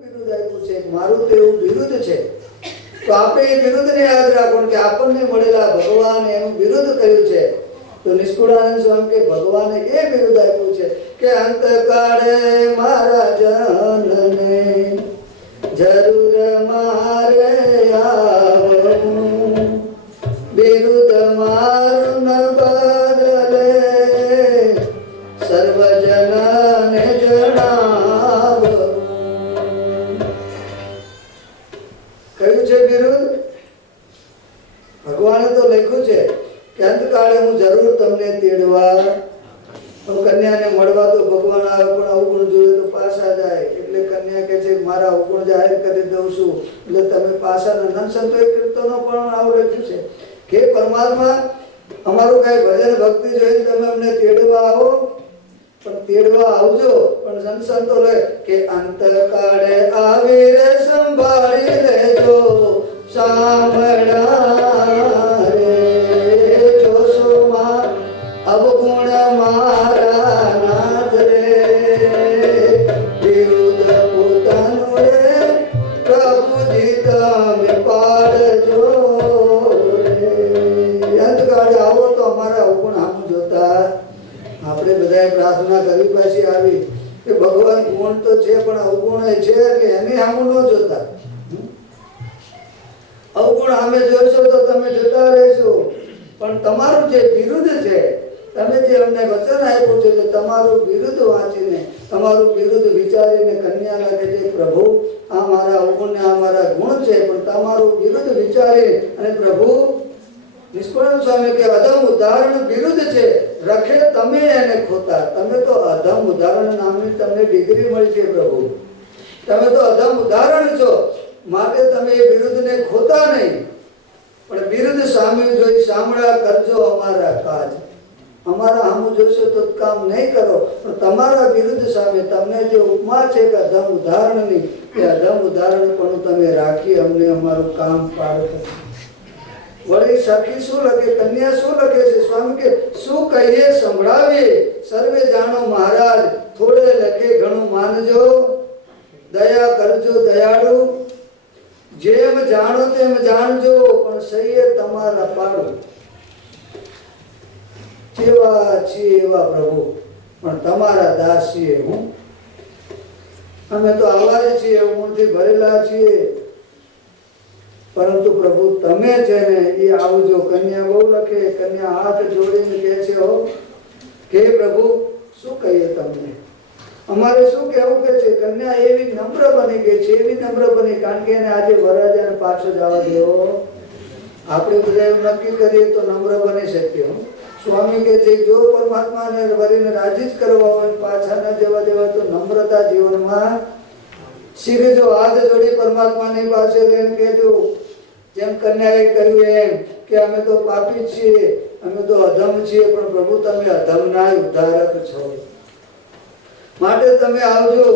વિરુદ્ધ આપ્યું છે, મારું તો એવું વિરુદ્ધ છે. તો આપણે એ વિરુદ્ધને યાદ રાખવાનું કે આપણને મળેલા ભગવાન એનું વિરુદ્ધ કર્યું છે. તો નિષ્કુળાનંદ સ્વામી કે ભગવાને એ વિરુદ્ધ આપ્યું છે કે અંતકાળે મારા જનને જરૂર મારે આવવું, વિરુદ્ધ મારું ન બદલે સર્વજનને જણાવવું. કયું છે વિરુદ્ધ? ભગવાને તો લખ્યું છે કે અંતકાળે હું જરૂર તમને તેડવા. કન્યાને મળવા તો ભગવાન આવે પણ અવગુણ જોઈએ તો પાછા જાય. એટલે કન્યા કહે છે મારા અવગુણ જાહેર કરી દઉં છું, એટલે તમે પાછા. નંદ સંતોએ કીર્તનો પણ આવું લખ્યું છે કે પરમાત્મા અમારું કઈ ભજન ભક્તિ જોઈને તમે અમને તેડવા આવો, પણ તેડવા આવજો. પણ સંત સંતો લે કે અંતકાળે આવી રે સંભાળી લેજો સાંભળા રે જોશોમાં અવગુણ મારા નાથ રે, વિરુદ્ધ પોતાનું રે પ્રભુજી તમે પાડજો રે. અંતકાળે આવો તો અમારા અવગુણ આમ જોતા. આપણે બધાએ પ્રાર્થના કરવી પાછી આવી કે ભગવાન ગુણ તો છે પણ અવગુણ છે એટલે એને સામું ન જોતા. અવગુણ સામે જોશો તો તમે જતા રહેશો. પણ તમારું જે વિરુદ્ધ છે, તમે જે અમને વચન આપ્યું છે એટલે તમારું વિરુદ્ધ વાંચીને, તમારું વિરુદ્ધ વિચારીને કન્યા લાગે છે પ્રભુ આ મારા અવગુણ ને આ મારા ગુણ છે, પણ તમારું વિરુદ્ધ વિચારી અને પ્રભુ નિષ્કુળાનંદ સ્વામી કે અધમ ઉદાહરણ વિરુદ્ધ છે, રખે તમે એને ખોતા. તમે તો અધમ ઉદાહરણ નામની તમને ડિગ્રી મળી છે પ્રભુ, તમે તો અધમ ઉદાહરણ છો. માટે તમે એ વિરુદ્ધને ખોતા નહીં, પણ વિરુદ્ધ સામે જોઈ સાંભળા કરજો અમારા કાજ. અમારા સામું જોશો તો કામ નહીં કરો, પણ તમારા વિરુદ્ધ સામે તમને જે ઉપમા છે કે અધમ ઉદાહરણની, એ અધમ ઉદાહરણ પણ તમે રાખી અમને અમારું કામ પાડો. વળી સખી શું લખે, કન્યા શું લખે છે સ્વામી કે શું કહીએ સંભળાવીએ, સર્વે જાણો મહારાજ, થોડે લખે ઘણું માનજો, દયા કરજો દયાળુ, જેમ જાણો તેમ જાણજો, પણ સહીએ તમારા પાડો. જેવા છીએ એવા પ્રભુ, પણ તમારા દાસ છીએ. હું અમે તો આવા જ છીએ, ઊંડથી ભરેલા છીએ, પરંતુ પ્રભુ તમે છે ને એ આવજો. કન્યા બહુ લખે, કન્યા હાથ જોડીને કહે છે હો કે પ્રભુ શું કહીએ તમને, અમારે શું કહેવું કે છે. કન્યા એવી નમ્ર બની ગઈ છે, એવી નમ્ર બની, કારણ કે એને આજે વરરાજાને પાછો જવા દેવો. આપણે બધા એવું નક્કી કરીએ તો નમ્ર બની શકીએ. સ્વામી કે છે જો પરમાત્માને વરીને રાજી જ કરવા હોય, પાછા ન જવા દેવા, તો નમ્રતા જીવનમાં શીખજો. હાથ જોડી પરમાત્માની પાસે રહીને કહેજો, જેમ કન્યાએ કહ્યું એમ કે અમે તો પાપી છીએ, અમે તો અધમ છીએ, પણ પ્રભુ તમે અધમના ઉદ્ધારક છો, માટે તમે આવજો.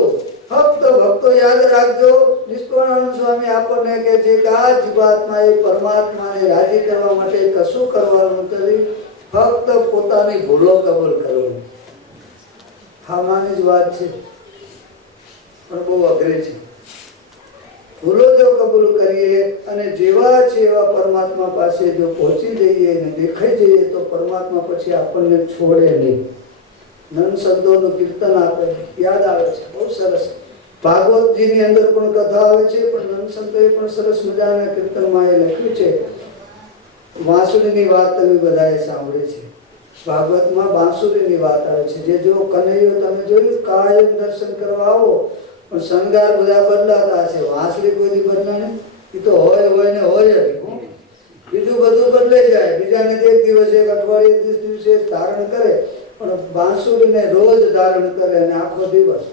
ફક્ત ભક્તો યાદ રાખજો, નિષ્કુળાનંદ સ્વામી આપણને કહે છે કે આ જીવાત્મા એ પરમાત્માને રાજી કરવા માટે કશું કરવાનું નથી, ફક્ત પોતાની ભૂલો કબૂલ કરવાની. સામાન્ય જ વાત છે, પણ બહુ અઘરી છે. ભૂલો જો કબૂલ કરીએ અને જેવા છે એવા પરમાત્મા પાસે જો પહોંચી જઈએ અને દેખાઈ જઈએ તો પરમાત્મા પછી આપણને છોડે નહીં. નંદ સંતોનું કીર્તન આપે યાદ આવે છે, બહુ સરસ. ભાગવતજીની અંદર પણ કથા આવે છે, પણ નંદ સંતોએ પણ સરસ મજાના કીર્તનમાં એ લખ્યું છે. વાંસુરીની વાત તમે બધાએ સાંભળી છે, ભાગવતમાં બાંસુરીની વાત આવે છે. જે જો કનૈયો તમે જોયું કાયમ દર્શન કરવા આવો, પણ શણગાર બધા બદલાતા છે, વાંસળી કોઈ દી બદલા નહીં. એ તો હોય ને હોય જ, બીજું બધું બદલાઈ જાય. બીજાને એક દિવસ એક અઠવાડિયે દિવસે ધારણ કરે, પણ બાંસુરીને રોજ ધારણ કરે અને આખો દિવસ.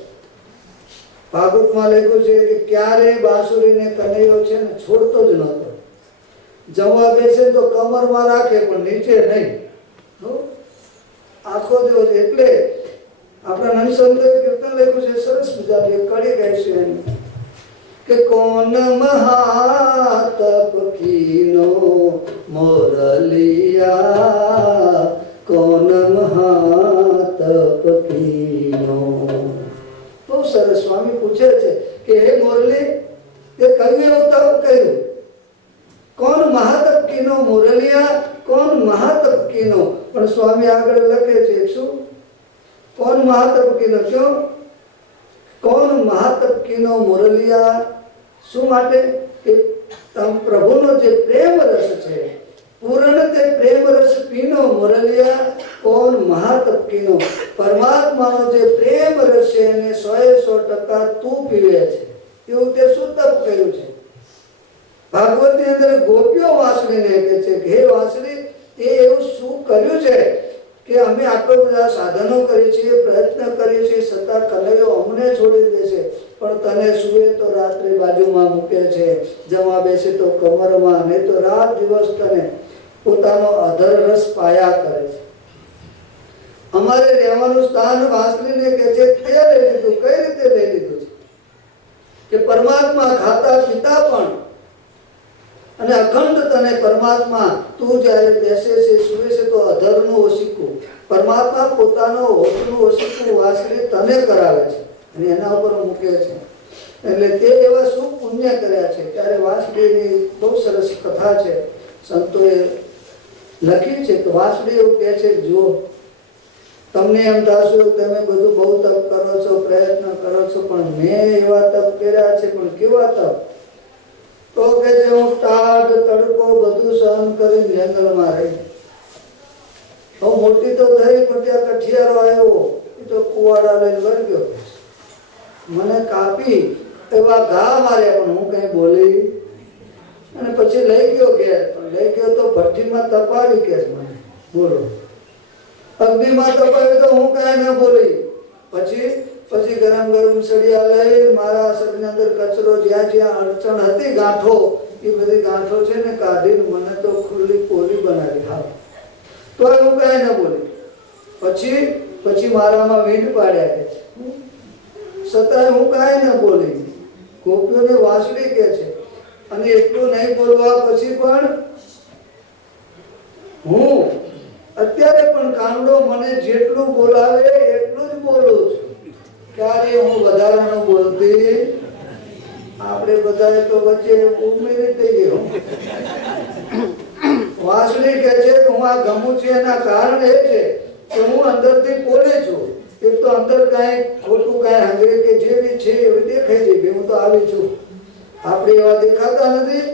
ભાગવતમાં લખ્યું છે કે ક્યારે બાંસુરીને કનૈયો છે ને છોડતો જ નહોતો. જમવા બેસે તો કમરમાં રાખે પણ નીચે નહીં, આખો દિવસ. એટલે આપણા નંદસંતોએ કીર્તન લખ્યું છે સરસ મજાની કડી ગાઈશું એમ કે કોન મહાતપ કીનો મોરલિયા, કોન મહાતપ કીનો. બહુ સરસ. સ્વામી પૂછે છે કે હે મોરલી સ્વામી આગળ લખે છે શું? કોણ મહાતપ કીનો? ક્યો? કોણ મહાતપ કીનો મુરલિયા? શું માટે? કે પ્રભુનો જે પ્રેમ રસ છે, પૂર્ણ તે પ્રેમ રસ પીનો મુરલિયા. કોણ મહાતપ કીનો? પરમાત્માનો જે પ્રેમ રસ છે એને 100% તું પીવે છે. એવું તે શું તપ કર્યું છે? ભાગવતની અંદર ગોપીઓ વાંસળીને કહે છે કે હે વાંસળી, તે એવું શું કર્યું છે કે અમે આટલા બધા સાધનો કરીએ છીએ, પ્રયત્ન કરીએ છીએ, છતાં કનૈયો અમને છોડી દે છે. પણ તને સુવે તો રાત્રે બાજુમાં મૂકે છે, જમવા બેસે તો કમરમાં, નહીં તો રાત દિવસ તને પોતાનો અધર રસ પાયા કરે છે. અમારે રહેવાનું સ્થાન વાંસળીને કહે છે તે લઈ લીધું. કઈ રીતે લઈ લીધું છે? કે પરમાત્મા ખાતા પિતા પણ અને અખંડ તને પરમાત્મા, તું જ્યારે બેસે છે, સુવે છે તો અધરનું ઓશીકું, પરમાત્મા પોતાનો હોઠનું ઓશીકું વાંસળી તને કરાવે છે અને એના ઉપર મૂકે છે. એટલે તે એવા શું પુણ્ય કર્યા છે. ત્યારે વાંસળીની બહુ સરસ કથા છે, સંતોએ લખી છે કે વાંસળી એવું કહે છે, જો તમને એમ થશે તમે બધું બહુ તપ કરો છો, પ્રયત્ન કરો છો, પણ મેં એવા તપ કર્યા છે. પણ કેવા તપ? તો કે જે હું ટાઢ તડકો બધું સહન કરી જંગલમાં રહી. હું મોટી તો થઈ, પણ ત્યાં કઠિયારો આવ્યો, એ તો કુવાડા લઈને વર્ગ્યો, મને કાપી એવા ઘા માર્યા, પણ હું કઈ બોલી. અને પછી લઈ ગયો ઘેર, પણ લઈ ગયો તો ભઠ્ઠીમાં તપાવી કે મને, બોલો, અગ્નિમાં તપાવ્યો તો હું કઈ ન બોલી. પછી ગરમ સળિયા લઈ મારા શરીરની અંદર કચરો જ્યાં જ્યાં અડચણ હતી, ગાંઠો, એ બધી ગાંઠો છે ને કાઢીને મને તો ખુલ્લી પોલી બનાવી. હા, તો હું કઈ ન બોલી. પછી મારામાં વીંડ પાડ્યા કે છે, છતાંય હું કઈ ન બોલી. ગોપીઓને વાંસળી કે છે. અને એટલું નહીં બોલવા પછી પણ હું અત્યારે પણ કાનડો મને જેટલું બોલાવે એટલું જ બોલું છું. ક્યારે હું વધારાનું બોલતી. આપણે બધાએ તો વચ્ચે ઉમેરી દઈએ. વાંસળી કહે છે કે હું આ ગમું છું એના કારણ એ છે કે હું અંદરથી બોલે છું. એક તો અંદર કાંઈ ખોટું કાંઈ હંગરે કે જેવી છે એવી દેખાઈ જાય કે હું તો આવી છું. આપણે એવા દેખાતા નથી.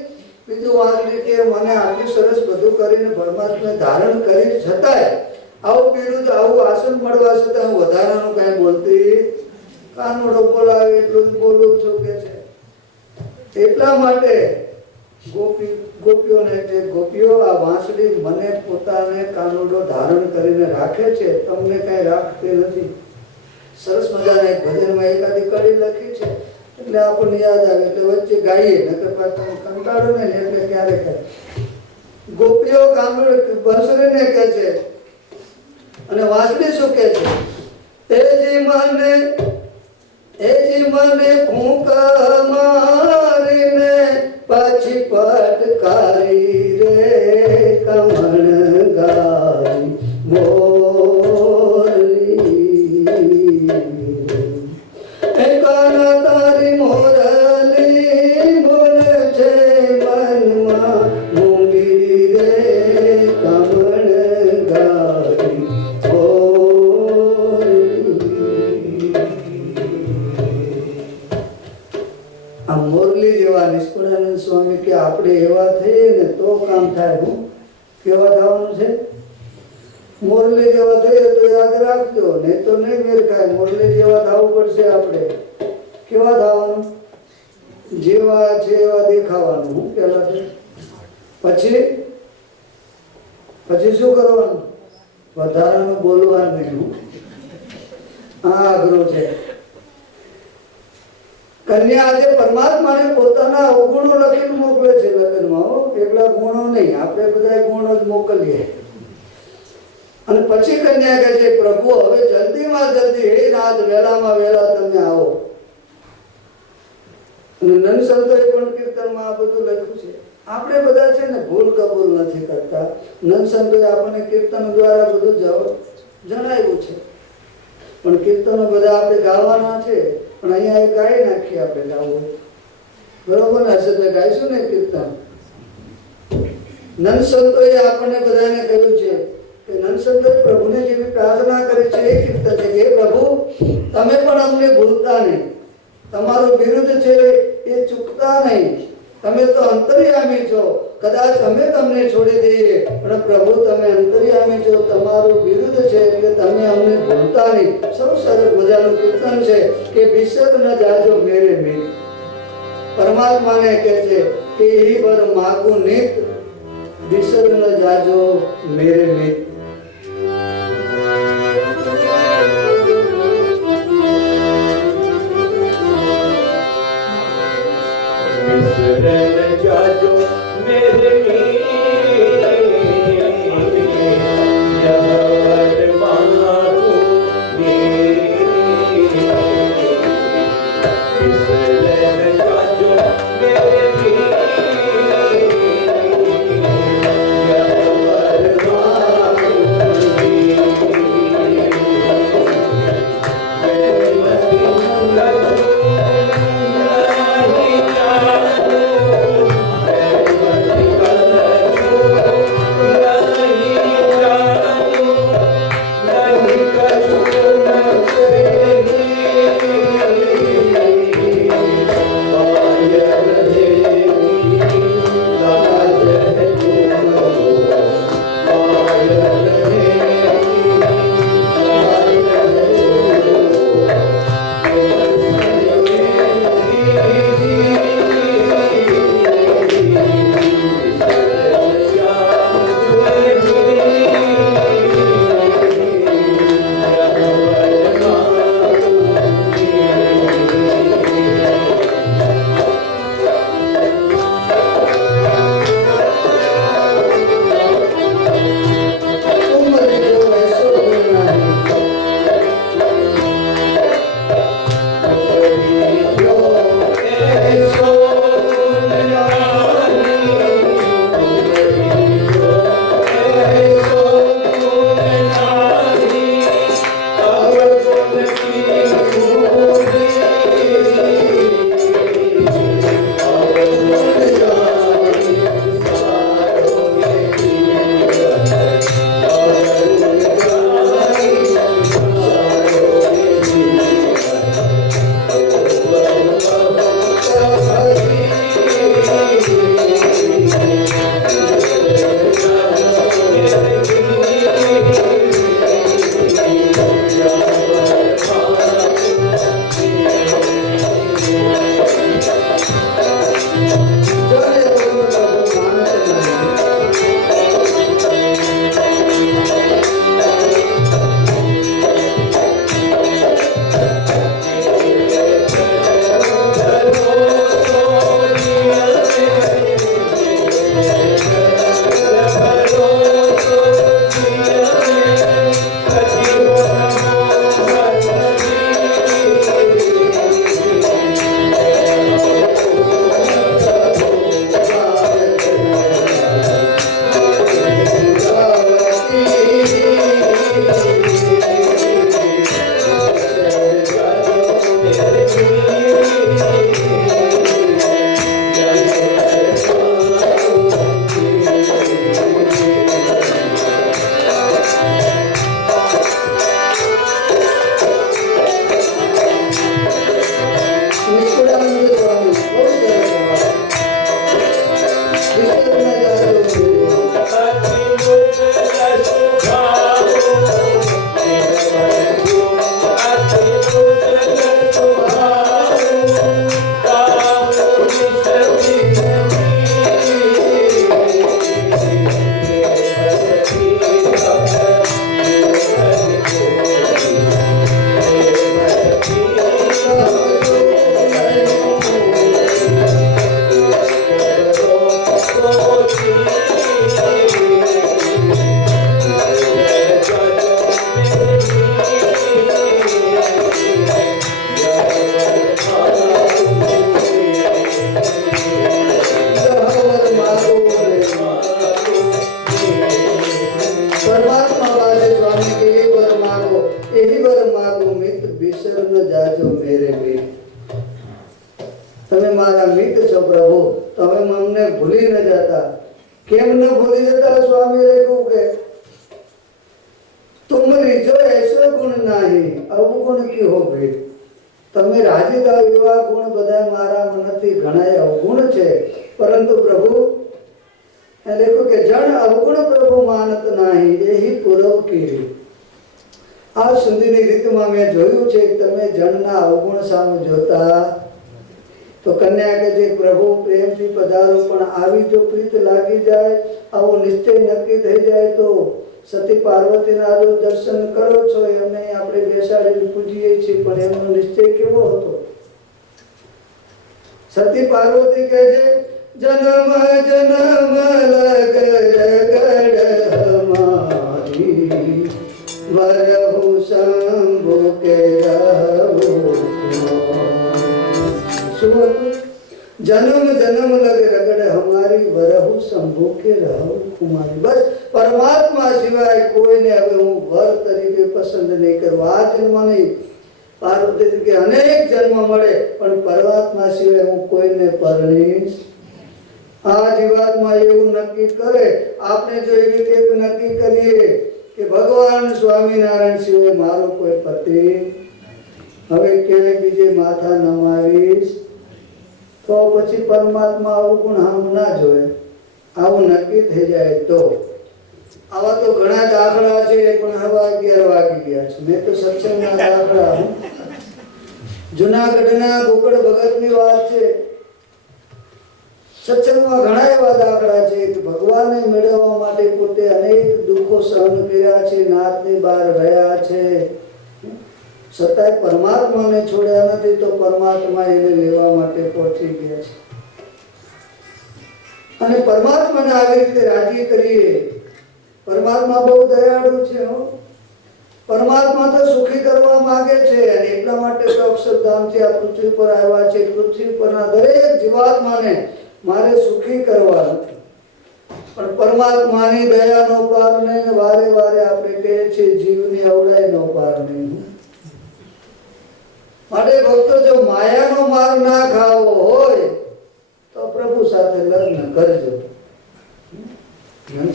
બીજું વાંસળી કે મને આટલું સરસ બધું કરીને પરમાત્મા ધારણ કરી છતાંય આવું પીડું, આવું આસન મળવા છતાં હું વધારાનું કાંઈ બોલતી. કાનોડો બોલાવે એટલું જ બોલું છું કે છે. એટલા માટે ગોપીઓને જે ગોપીઓ આ વાંસળી મને પોતાને કાનોડો ધારણ કરીને રાખે છે, તમને કઈ રાખતી નથી. સરસ મજાના એક ભજનમાં એકાદી કડી લખી છે, એટલે આપણને યાદ આવે એટલે વચ્ચે ગાઈએ, નકર પાછું કંટાળો ને એટલે ક્યારે કહે. ગોપીઓ વાંસળીને કહે છે અને વાંસળી શું કહે છે? એજી મને ફૂંક મારીને પાછી પટકારી રે કમણ ગારી મોરલી. કાના તારી મોરલી બોલે છે મનમાં મૂંગી રે કમણ ગારી મોરલી. આ મોરલી જેવા નિષ્કુળાનંદ સ્વામી કે આપણે એવા થઈએ ને તો કામ થાય. હું કેવા થવાનું છે? મોરલી જેવા થઈએ તો યાદ રાખજો, નહીં તો નહીં મેર ખાય. મોરલી જેવા થવું પડશે. આપણે કેવા થવાનું? જેવા છે એવા દેખાવાનું. હું પેલા પછી શું કરવાનું? વધારાનું બોલવાનું નહીં. આ અઘરું છે. કન્યા આજે પરમાત્માને પોતાના અવગુણો લખીને મોકલે છે લગ્નમાં. એકલા ગુણો નહીં, આપણે બધા ગુણો જ મોકલીએ. અને પછી કન્યા કહે છે પ્રભુ હવે જલ્દીમાં જલ્દી હે નાથ વહેલામાં વહેલા તમે આવો. અને નંદ સંતોએ પણ કીર્તનમાં આ બધું લખ્યું છે. આપણે બધા છે ને ભૂલ કબૂલ નથી કરતા. નંદ સંતોએ આપણને કીર્તન દ્વારા બધું જણાવ્યું છે. પણ કીર્તનો બધા આપણે ગાવાના છે, પણ અહીંયા એ ગાઈ નાખીએ આપણે ગાવું. બરોબર ને? હશે ગાઈશું ને કીર્તન. નંદ સંતોએ આપણને બધાને કહ્યું છે કે નંદશંકરે પ્રભુને જેવી પ્રાર્થના કરી છે એ કીર્તન છે કે હે પ્રભુ તમે પણ અમને ભૂલતા નહીં, તમારું વિરુદ્ધ છે એ ચૂકતા નહીં, તમે તો અંતર્યામી છો, કદાચ અમે તમને છોડી દઈએ પણ પ્રભુ તમે અંતર્યામી છો, તમારું વિરુદ્ધ છે એટલે તમે અમને ભૂલતા નહીં. સૌ સરસ મજાનું કીર્તન છે કે બિસર ન જાજો મેરે મિત. પરમાત્માને કહે છે કે એ બર માગું નિત, બિસર ન જાજો મેરે મિત. बिसरन जाजो मेरे તમે મારા મિત્ર છો પ્રભુ, તમે મને ભૂલી ન જતા. કેમ ન ભૂલી જતા? સ્વામી લખ્યું કે અવગુણ કી હો ભેટ. તમે રાજી થાવ એવા ગુણ બધા મારામાં નથી, ઘણા અવગુણ છે. પરંતુ પ્રભુ લેખો કે જણ અવગુણ પ્રભુ માનત નહીં, એહી પૂરવ કીરી. આ સુધીની રીતમાં મેં જોયું છે કે તમે જણના અવગુણ સામે જોતા. તો કન્યા કે જે પ્રભુ પ્રેમથી પધારો, પણ આવી જો પ્રીત લાગી જાય, આવો નિશ્ચય નક્કી થઈ જાય તો સતી પાર્વતીના જો દર્શન કરો છો, એમને આપણે બેસાડીને પૂજીએ છીએ, પણ એમનો નિશ્ચય કેવો હતો? સતી પાર્વતી કહે છે જન્મ જન્મ લગ રગડ હમારી, વરહુ શંભુ કે રહો. શું હતું? જન્મ જન્મ લગ રગડ હમારી, વરહુ શંભુ કે રહો કુમારી. બસ પરમાત્મા સિવાય કોઈને હવે હું વર તરીકે પસંદ નહીં કરું. આ જન્મ નહીં, પાર્વતી તરીકે અનેક જન્મ મળે, પણ પરમાત્મા સિવાય હું કોઈને પરણીશ. આ જીવાતમાં એવું નક્કી કરે. આપણે જો એવી રીતે નક્કી કરીએ કે ભગવાન સ્વામિનારાયણ સિવાય મારો કોઈ પતિ, હવે ક્યાંય બીજે માથા નમાવીશ, તો પછી પરમાત્મા આવું ગુણ આમ ના જોયે. આવું નક્કી થઈ જાય તો. આવા તો ઘણા દાખલા છે, પણ હવે 11 વાગી ગયા છે. મેં તો સત્સંગના દાખલા, જુનાગઢના ગોકળ ભગતની વાત છે. સત્સંગમાં ઘણા એવા દાખલા છે કે ભગવાનને મેળવવા માટે પોતે અનેક દુઃખો સહન કર્યા છે, નાતની બહાર રહ્યા છે, છતાંય પરમાત્માને છોડ્યા નથી, તો પરમાત્મા એને લેવા માટે પહોંચી ગયા છે. અને પરમાત્માને આવી રીતે રાજી કરીએ. પરમાત્મા બહુ દયાળુ છે. પરમાત્મા તો સુખી કરવા માંગે છે, અને એટલા માટે તો અક્ષરધામથી આ પૃથ્વી પર આવ્યા છે. પૃથ્વી પરના દરેક જીવાત્માને મારે સુખી કરવા નથી, પણ પરમાત્માની દયાનો પાર નહીં. વારે વારે આપણે કહીએ છીએ જીવની અવળાઈનો પાર નહીં. માટે ભક્તો, જો માયાનો માર ના ખાવો હોય તો પ્રભુ સાથે લગ્ન કરજો.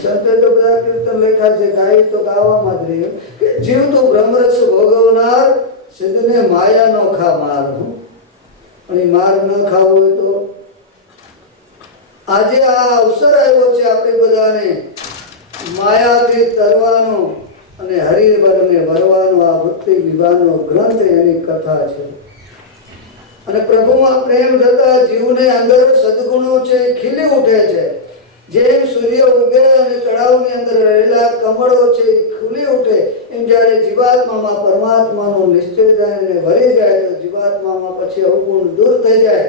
સંતે તો બધા કીર્તન લખ્યા છે, ગાય તો ગાવામાં જ રહ્યું કે જીવતું બ્રહ્મરસ ભોગવનાર સિદ્ધને માયાનો ખા માર. પણ એ માર ન ખાવો હોય તો આજે આ અવસર આવ્યો છે આપણે બધાને માયાથી તરવાનો અને હરિવરને વરવાનો. આ ભક્તિ વિવાહનો ગ્રંથ એની કથા છે. અને પ્રભુમાં પ્રેમ થતા જીવને અંદર સદગુણો છે ખીલી ઉઠે છે. જેમ સૂર્ય ઉગે અને તળાવની અંદર રહેલા કમળો છે ખીલી ઉઠે, એમ જ્યારે જીવાત્મામાં પરમાત્માનો નિશ્ચય થાય અને વરી જાય તો જીવાત્મામાં પછી અવગુણ દૂર થઈ જાય,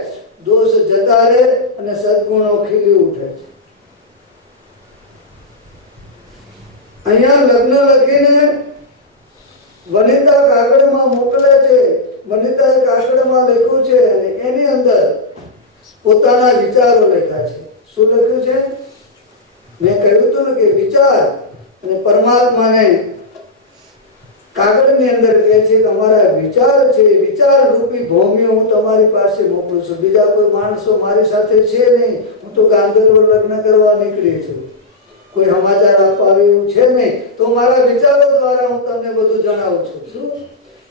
દોષ જતા રહે અને સદગુણો ખીલી ઉઠે છે. અહીંયા લગ્ન લખીને વનિતા કાગળમાં મોકલે છે. વનિતાએ કાગળમાં લખ્યું છે અને એની અંદર પોતાના વિચારો લખ્યા છે. શું લખ્યું છે? મેં કહ્યું હતું ને કે વિચાર, અને પરમાત્માને કાગળની અંદર કહે છે કે અમારા વિચાર છે, વિચાર રૂપી ભૌમિઓ હું તમારી પાસે મોકલું છું. બીજા કોઈ માણસો મારી સાથે છે નહીં. હું તો ગાંધર્વ લગ્ન કરવા નીકળી છું. કોઈ સમાચાર આપવા એવું છે નહીં. તો મારા વિચારો દ્વારા હું તમને બધું જણાવું છું. શું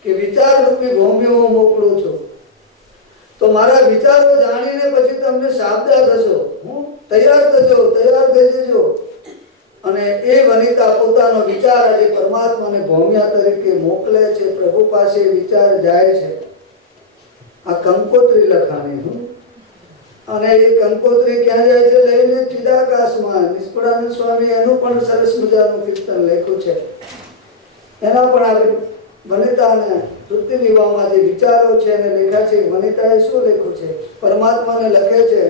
કે વિચાર રૂપી ભૌમિઓ હું મોકલું છું. તો મારા વિચારો જાણીને પછી તમને સાબદા થશો. હું તૈયાર થજો, તૈયાર થઈ જજો. અને એ વનિતા પોતાનો વિચાર આજે પરમાત્માને ભૌમિયા તરીકે મોકલે છે. પ્રભુ પાસે વિચાર જાય છે. આ કંકોત્રી લખાણી. અને એ કંકોત્રી ક્યાં જાય છે? લઈને ચિદાકાશમાં. નિષ્પળાનંદ સ્વામી એનું પણ સરસ મજાનું કીર્તન લખ્યું છે. એના પણ આપણે વનિતાને તૃપ્તિ વિવાહમાં જે વિચારો છે એને લખ્યા છે. વનિતાએ શું લખ્યું છે? પરમાત્માને લખે છે.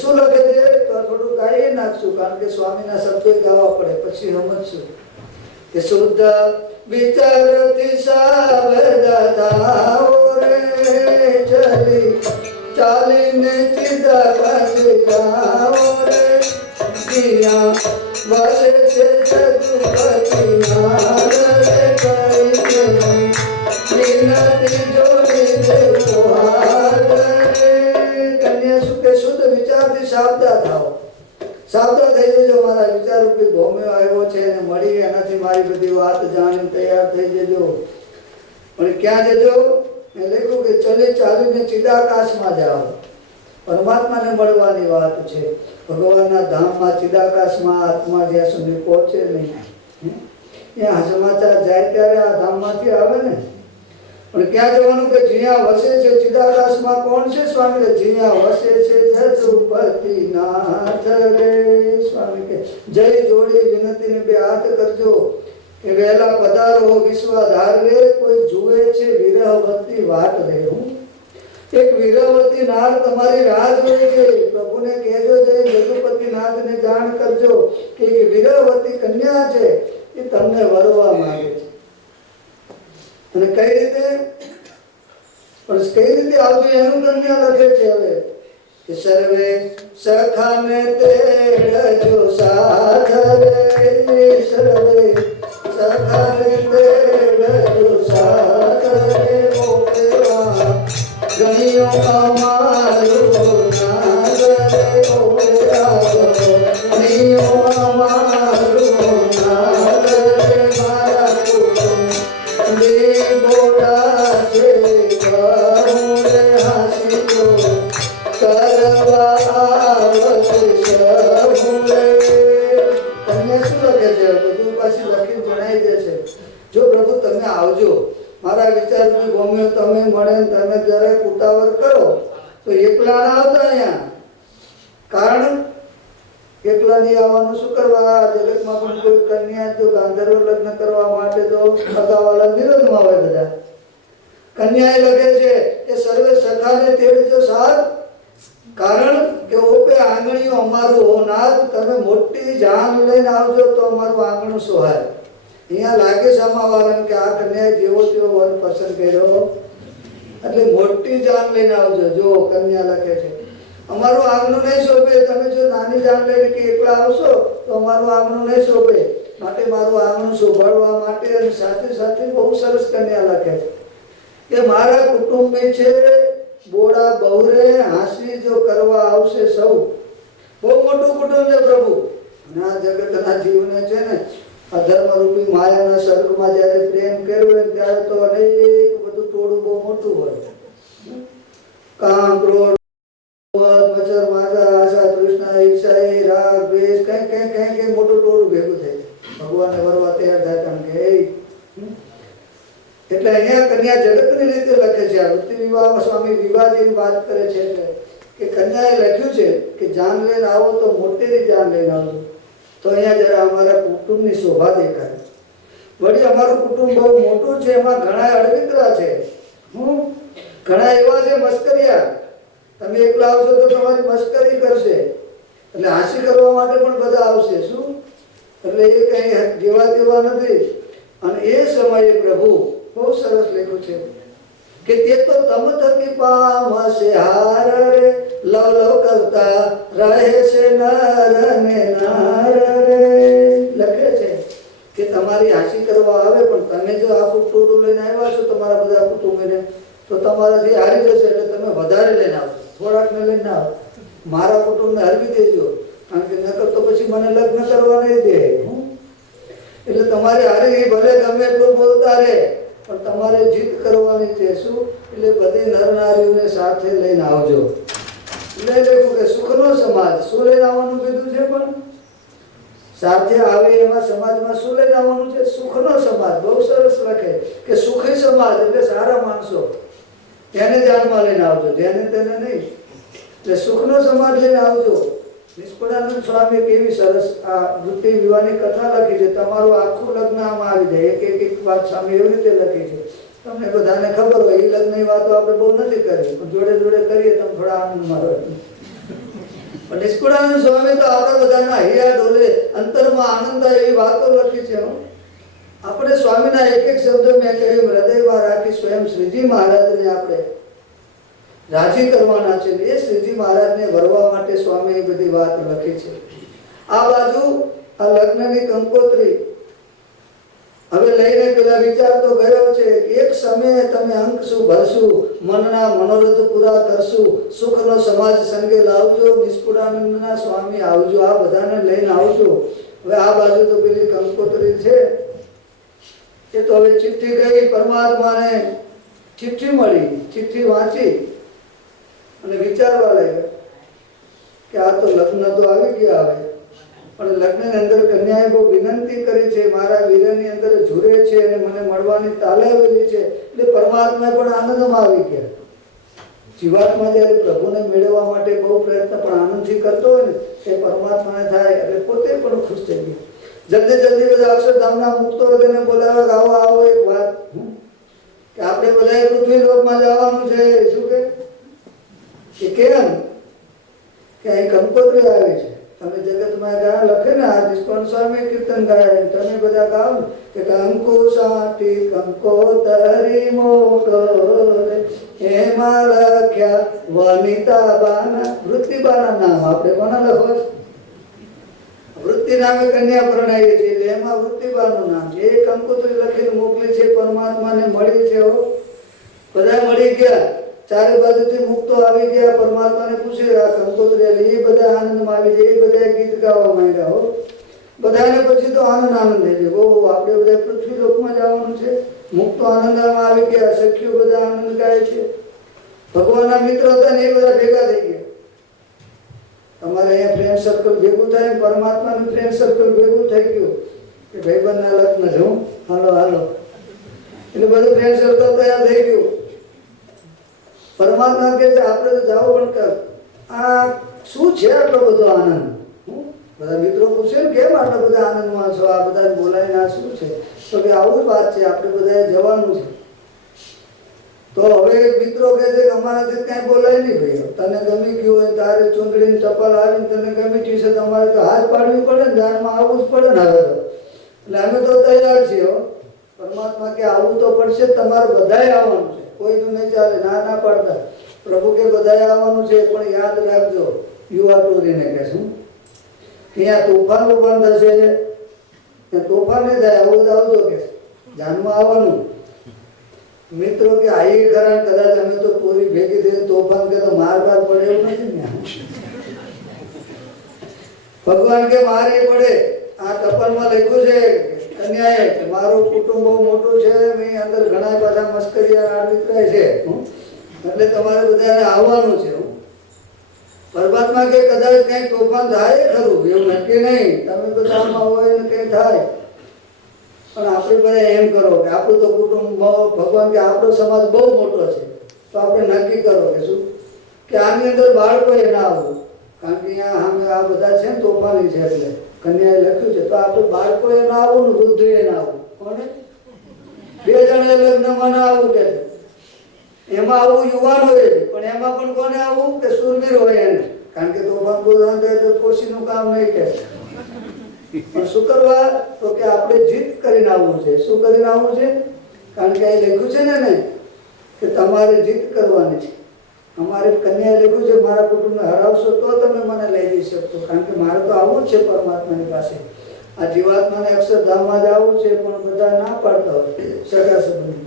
શું લખે છે? તો થોડું ગાઈ નાખશું, કારણ કે સ્વામીના શબ્દો ગાવા પડે, પછી સમજશું કે શુદ્ધ વિચારથી સાવધ થાઓ રે, ચલી ચાલીને ચિદાકાશ જાઓ રે, જ્યાં વસે છે સદુપતિ નાર રે, કરી વિનતી જોડી દેવો હાથ રે. કન્યા શું કે શુદ્ધ વિચારથી સાવધા થાઓ. સાવધાન થઈ જજો. મારા વિચાર રૂપી ભૌમ્યો આવ્યો છે અને મળી ગયા નથી. મારી બધી વાત જાણીને તૈયાર થઈ જજો. પણ ક્યાં જજો? મેં લખ્યું કે ચલી ચાલીને ચિદાકાશમાં જાઓ. પરમાત્માને મળવાની વાત છે. ભગવાનના ધામમાં ચિદાકાશમાં આત્મા જ્યાં સુધી પહોંચે નહીં, ત્યાં સમાચાર જાય ત્યારે આ ધામમાંથી આવે ને. પણ ક્યાં જવાનું? કે જ્યાં વસે છે ચિદાકાશમાં. કોણ છે? સ્વામી. જ્યાં વસે છે જસુપતિનાથ રે. સ્વામી કે જય જોડી વિનંતીને બે હાથ કરજો કે વહેલા પધારો વિશ્વાધાર રે. કોઈ જુએ છે વિરહવતી વાટ રે. હું એક વિરહવતી નાર તમારી રાહ જોઈ છે. પ્રભુને કહેજો જય જગુપતિનાથને જાણ કરજો કે એક વિરહવતી કન્યા છે, એ તમને વરવા માંગે છે. અને કઈ રીતે? પણ કઈ રીતે આવજો એનું કન્યા લખે છે હવે કે સર્વે સખાને તેડજો સાથ રે. સર્વે સખાને તેડજો સાથ રે. ઓપેવા ગણિયો અમારું નાદ રે. ઓપેવા ગણિયો અમારું નાદ રે. મારા બોડા છે કરું રે હાસીઓ કરવા આવશે સહુ રે. તમને શું લખે છે? બધું પાછી લખીને જણાવી દે છે. જો પ્રભુ તમે આવજો, મારા વિચારની ભૂમિઓ તમે મળે, તમે જરાક ઉતાવળ કરો તો એકલા ના આવતા અહીંયા. કારણ એકલા નહીં આવવાનું. શું કરવા? જગતમાં પણ કોઈ કન્યા જો ગાંધર્વ લગ્ન કરવા માટે તો અગાવાલા વિરોધમાં હોય બધા. કન્યા એ લખે છે કે સર્વે સખાને તેડજો સાથ. કારણ કે ઓપે આંગણીઓ અમારું હોનાર. તમે મોટી જાન લઈને આવજો તો અમારું આંગણું સોહાય. અહીંયા લાગે સામાવાળાને કે આ કન્યાએ જેવો તેવો વર પસંદ કર્યો, એટલે મોટી જાન લઈને આવજો. જો કન્યા લખે છે અમારું આંગણું નહીં શોભે. તમે જો નાની જાન લઈને કે એકલા આવશો તો અમારું આંગણું નહીં શોભે. માટે મારું આંગણું શોભાડવા માટે અને સાથે સાથે બહુ સરસ કન્યા લખે છે કે મારા કુટુંબી છે બોડા બહુરે હાંસી જો કરવા આવશે સૌ. બહુ મોટું કુટુંબ છે પ્રભુ. અને આ જગતના જીવને છે ને અધર્મરૂપી માયાના સ્વર્ગમાં જ્યારે પ્રેમ કર્યો હોય ત્યારે તો અનેક બધું ટોળું બહુ મોટું હોય. કામ, ક્રોધ, મચર, માજા, આશા, તૃષ્ણા, ઈર્ષા, રાગ, દ્વેષ, કઈ મોટું ટોળું ભેગું થાય. ભગવાનને વરવા તૈયાર થાય કારણ કે એટલે અહીંયા કન્યા જગતની રીતે લખે છે. આ વૃત્તિ વિવાહ સ્વામી વિવાહની વાત કરે છે કે કન્યાએ લખ્યું છે કે જાન લઈને આવો તો મોટેની જાન લઈને આવજો. તો અહીંયા જરા અમારા કુટુંબની શોભા દેખાય. વળી અમારું કુટુંબ બહુ મોટું છે, એમાં ઘણા અડવિતરા છે. ઘણા એવા છે મસ્કરિયા. તમે એકલા આવશો તો તમારી મસ્કરી કરશે, એટલે હાંસી કરવા માટે પણ બધા આવશે. શું? એટલે એ કઈ જેવા તેવા નથી. અને એ સમયે પ્રભુ બહુ સરસ લખ્યું છે કે તે તો તમ થકી પામશે હાર રે. લવ લવ કરતા રહે છે નર ને નાર રે. લખે છે કે તમારી હાંસી કરવા આવે, પણ તમે જો આખું ટોળું લઈને આવ્યા છો તમારા બધા કુટુંબીને, તો તમારાથી હારી જશે. એટલે તમે વધારે લઈને આવજો, થોડાકને લઈને ના આવો. મારા કુટુંબને હરવી દેજો, કારણ કે નકર તો પછી મને લગ્ન કરવા નહીં દે. એટલે તમારે હારી ભલે ગમે એટલું બોલતા રહે, પણ તમારે જીત કરવાની છે. શું? એટલે બધી નર નારીઓને સાથે લઈને આવજો. એટલે લખ્યું કે સુખનો સમાજ. શું લઈને આવવાનું કીધું છે? પણ સાથે આવે એવા સમાજમાં શું લઈને આવવાનું છે? સુખનો સમાજ. બહુ સરસ લખે કે સુખી સમાજ એટલે સારા માણસો, તેને ધ્યાનમાં લઈને આવજો, જેને તેને નહીં. એટલે સુખનો સમાજ લઈને આવજો. નિષ્કુળાનંદ સ્વામી કેવી સરસ આ વૃત્તિ વિવાહની કથા લખી છે. તમારું આખું લગ્ન આમાં આવી જાય. એક વાત સ્વામી એવી રીતે લખી છે. તમને બધાને ખબર હોય એ લગ્નની વાતો આપણે બહુ નથી કરી, પણ જોડે જોડે કરીએ તમે થોડા આનંદમાં રહો. પણ નિષ્કુળાનંદ સ્વામી તો આપણે બધાના હૈયા ડોલે અંતરમાં આનંદ એવી વાતો લખી છે. આપણે સ્વામીના એક એક શબ્દ મેં કહ્યું હૃદયમાં રાખી સ્વયં શ્રીજી મહારાજને આપણે રાજી કરવાના છે. એ શ્રીજી મહારાજને વરવા માટે સ્વામી બધી વાત લખી છે. આ બાજુ આ લગ્નની કંકોત્રી હવે લઈને પેલા વિચાર તો ગયો છે. એક સમયે તમે અંક શું ભરશું, મનના મનોરથ પૂરા કરશું, સુખનો સમાજ સંગે લાવજો, નિષ્કુળાનંદના સ્વામી આવજો, આ બધાને લઈને આવજો. હવે આ બાજુ તો પેલી કંકોત્રી છે એ તો હવે ચિઠ્ઠી ગઈ, પરમાત્માને ચિઠ્ઠી મળી, ચિઠ્ઠી વાંચી અને વિચારવા લાગ્યા કે આ તો લગ્ન તો આવી ગયા હવે, પણ લગ્નની અંદર કન્યાએ બહુ વિનંતી કરી છે, મારા વીરની અંદર ઝૂરે છે અને મને મળવાની તાલાવેલી છે, એટલે પરમાત્મા પણ આનંદમાં આવી ગયા. જીવાત્મા જ્યારે પ્રભુને મેળવવા માટે બહુ પ્રયત્ન પણ આનંદથી કરતો હોય ને એ પરમાત્માને થાય એટલે પોતે પણ ખુશ થઈ ગયા. જલ્દી જલ્દી બધા અક્ષરધામના મુક્તો તેને બોલાવ્યા, આવો આવો એક વાત કે આપણે બધાએ પૃથ્વી લોકમાં જવાનું છે. શું કે કેમ કે અહીં કંકોત્રી આવી છે, તમે જગતમાં ગયા લખે ને, આ નિષ્કોણ સ્વામી કીર્તન ગાય, તમે બધા ગાઓ કે કંકુ સાટી કંકોતરી મોકલે, એમાં લખ્યા વનિતાબાના, વૃત્તિબાના નામ. આપણે કોના લખો છો? વૃત્તિ નામે કન્યા પરણાવી છે એટલે એમાં વૃત્તિબાનું નામ છે. એ કંકોત્રી લખીને મોકલી છે, પરમાત્માને મળી છે. બધા મળી ગયા, ચારે બાજુથી મુક્તો આવી ગયા, પરમાત્માને પૂછી રહ્યા કંકોત્રી, એટલે એ બધા આનંદમાં આવી જાય, એ બધા ગીત ગાવા માંડ્યા. હો બધાને પછી તો આનંદ થઈ ગયો, બહુ આપણે બધા પૃથ્વી લોકમાં જવાનું છે. મુક્તો આનંદમાં આવી ગયા, સખીઓ બધા આનંદ ગાય છે. ભગવાનના મિત્ર હતા ને એ બધા ભેગા થઈ ગયા. તમારે અહીંયા ફ્રેન્ડ સર્કલ ભેગું થાય, પરમાત્માનું ફ્રેન્ડ સર્કલ ભેગું થઈ ગયું કે ભાઈબંધના લગ્ન છે, હાલો હાલો, એટલે બધું ફ્રેન્ડ સર્કલ તૈયાર થઈ ગયું. પરમાત્મા કહે છે આપણે તો જાઓ, પણ આ શું છે આટલો બધો આનંદ? બધા મિત્રો પૂછે ને કેમ આટલા બધા આનંદમાં છો, આ બધા બોલાવીને આ શું છે? તો કે આવું જ વાત છે, આપણે બધાએ જવાનું છે. તો હવે મિત્રો કહે છે કે અમારાથી કાંઈ બોલાય નહીં ભાઈ, તને ગમી ગયું હોય, તારે ચૂંદડીની ટપાલ આવીને તને ગમી ગયું છે, તમારે તો હાથ પાડવી પડે ને, જાનમાં આવવું જ પડે ને હવે તો. એટલે અમે તો તૈયાર છીએ. પરમાત્મા કે આવવું તો પડશે, તમારે બધાએ આવવાનું છે, કોઈનું નહીં ચાલે, ના ના પાડતા. પ્રભુ કે બધાએ આવવાનું છે, પણ યાદ રાખજો, યુવા ટોરીને કે શું ત્યાં તોફાન તોફાન થશે, ત્યાં તોફાન નહીં થાય, આવું આવજો કે જાનમાં આવવાનું. મિત્રો કે આઈ ખરા, કદાચ અમે તો પૂરી ભેગી થઈને તોફાન કે તો માર બાર પડે એવું નથી ને. ભગવાન કે મારે પડે. આ ટપાલમાં લખ્યું છે કન્યાએ કે મારું કુટુંબ બહુ મોટું છે, મેં અંદર ઘણા બધા મસ્કરિયા આડવિતરાય છે, એટલે તમારે બધાને આવવાનું છે. પરમાત્મા કે કદાચ કંઈક તોફાન થાય ખરું, એવું નક્કી નહીં, તમે બધામાં હોય ને કંઈ થાય, પણ આપણે બધા એમ કરો કે આપણું તો કુટુંબ, ભગવાન કે આપણો સમાજ બહુ મોટો છે, તો આપણે નક્કી કરો કે શું કે આની અંદર બાળકોએ ના આવવું, કારણ કે અહીંયા અમે આ બધા છે ને તોફાની છે, એટલે કન્યાએ લખ્યું છે, તો આપણે બાળકોએ ના આવવું ને વૃદ્ધોએ ના આવવું. કોને? બે જણા લગ્નમાં ના આવવું કે એમાં આવું યુવાન હોય છે, પણ એમાં પણ કોને આવવું કે સુરવીર હોય એને, કારણ કે તોફાન બોલવાનું થાય તો ખુશીનું કામ નહીં કે. પણ શું કરવા? તો કે આપણે જીત કરીને આવવું છે. શું કરીને આવવું છે? કારણ કે અહીં લખ્યું છે ને કે તમારે જીત કરવાની છે. અમારે કન્યાએ લખ્યું છે મારા કુટુંબને હરાવશો તો તમે મને લઈ જઈ શકશો, કારણ કે મારે તો આવવું જ છે પરમાત્માની પાસે. આ જીવાત્માને અક્ષરધામમાં જ આવવું છે, પણ બધા ના પાડતા હોય સગા સંબંધી.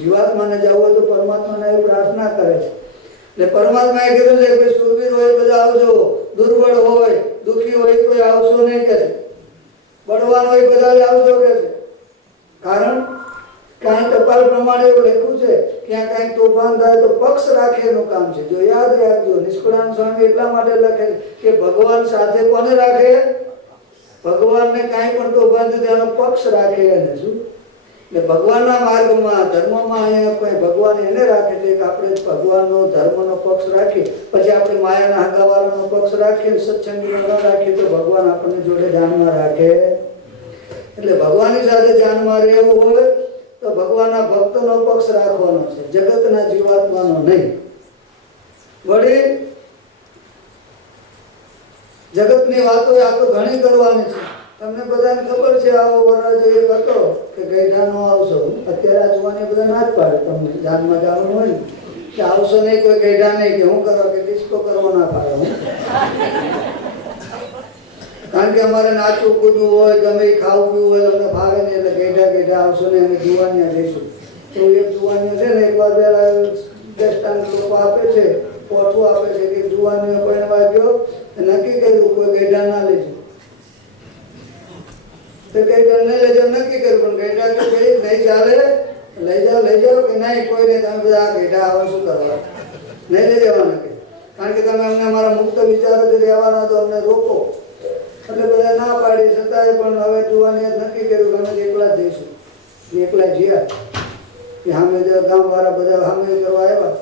જીવાત્માને જવું હોય તો પરમાત્માને એવી પ્રાર્થના કરે છે. એટલે પરમાત્માએ કીધું છે કે સુરવીર હોય બધા આવજો, દુર્બળ હોય દુઃખી હોય કોઈ આવશો નહીં કે, બળવાન હોય બધા આવજો કે છે. કારણ કાંઈ ટપાલ પ્રમાણે એવું લખ્યું છે ક્યાં કાંઈક તોફાન થાય તો પક્ષ રાખે એનું કામ છે. જો યાદ રાખજો, નિષ્કુળાન સ્વામી એટલા માટે લખે કે ભગવાન સાથે કોને રાખે? ભગવાનને કાંઈ પણ તોફાન થાય એનો પક્ષ રાખે. એને શું એટલે ભગવાનના માર્ગમાં ધર્મમાં અહીંયા કોઈ ભગવાન એને રાખે છે કે આપણે ભગવાનનો ધર્મનો પક્ષ રાખીએ, પછી આપણે માયાના હગાવાળાનો પક્ષ રાખીએ, સત્સંગીનો ન રાખીએ તો ભગવાન આપણને જોડે ધ્યાનમાં રાખે. એટલે ભગવાનની સાથે ધ્યાનમાં રહેવું હોય તો ભગવાનના ભક્તનો પક્ષ રાખવાનો છે, જગતના જીવાત્માનો નહીં. વળી જગતની વાતો આ તો ઘણી કરવાની છે. તમને બધાને ખબર છે આવો વરરાજો એક હતો કે ગઈઢાનો આવશો. અત્યારે આ જુવાની બધા ના જ પાડે, તમને જાનમાં જવાનું હોય ને કે આવશો નહીં, કોઈ ગઈઢા નહીં કે હું કરો કે ડિસ્કો કરવો ના પાડે હું. કારણ કે અમારે નાચવું કૂદવું હોય, ગમે ખાવું પીવું હોય અમને ભાવે નહીં, એટલે ગઈઢા ગઈઢા આવશો ને અમે જુવાનિયા જઈશું. તો એક જુવાનીઓ છે ને એકવાર પહેલા બેસ્ટાન્ડ લોકો આપે છે, પોઠું આપે છે કે જુવાનીઓ પરણવા ગયો નક્કી કર્યું કોઈ ગઈઢા ના લેજો, તો ગઈઢા નહીં લેજો નક્કી કર્યું, પણ ગઈઢા તો કઈ નહીં બધા આ ઘેટા આવો શું કરવા, નહીં લઈ જવાના કે, કારણ કે તમે અમને અમારા મુક્ત વિચારોથી રહેવાના તો અમને રોકો. એટલે બધા ના પાડી, છતાંય પણ હવે જોવાની નક્કી કર્યું કે અમે એકલા જ જઈશું. એકલા જ્યાં કે સામે જે ગામવાળા બધા સામે કરવા આવ્યા